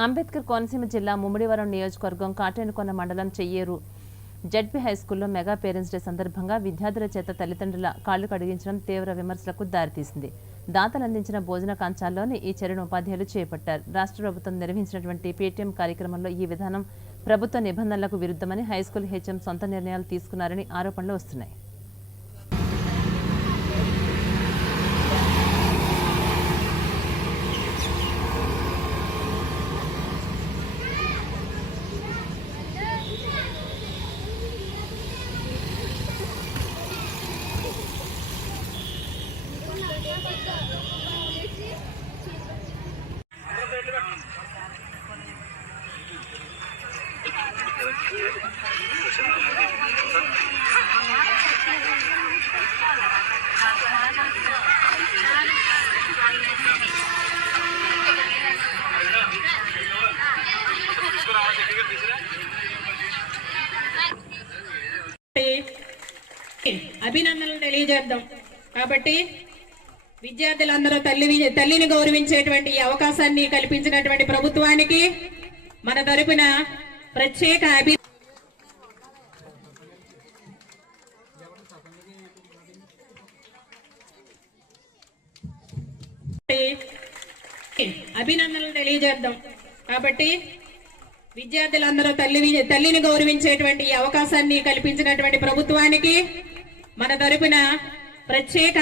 అంబేద్కర్ కోనసీమ జిల్లా ముమ్మిడివరం నియోజకవర్గం కాటేనుకొండ మండలం చెయ్యేరు జడ్పీ హైస్కూల్లో మెగా పేరెంట్స్ డే సందర్భంగా విద్యార్థుల చేత తల్లిదండ్రుల కాళ్లు కడిగించడం తీవ్ర విమర్శలకు దారితీసింది. దాతలు అందించిన భోజన కంచాల్లోని ఈ చర్యను ఉపాధ్యాయులు చేపట్టారు. రాష్ట్ర ప్రభుత్వం నిర్వహించినటువంటి పేటీఎం కార్యక్రమంలో ఈ విధానం ప్రభుత్వ నిబంధనలకు విరుద్ధమని హైస్కూల్ హెచ్ఎం సొంత నిర్ణయాలు తీసుకున్నారని ఆరోపణలు వస్తున్నాయి. అభినందనలు తెలియజేద్దాం. కాబట్టి విద్యార్థులందరూ తల్లిని గౌరవించేటువంటి ఈ అవకాశాన్ని కల్పించినటువంటి ప్రభుత్వానికి మన తరపున ప్రత్యేక అభినందనలు తెలియజేద్దాం. కాబట్టి విద్యార్థులందరూ తల్లిని గౌరవించేటువంటి ఈ అవకాశాన్ని కల్పించినటువంటి ప్రభుత్వానికి మన తరపున ప్రత్యేక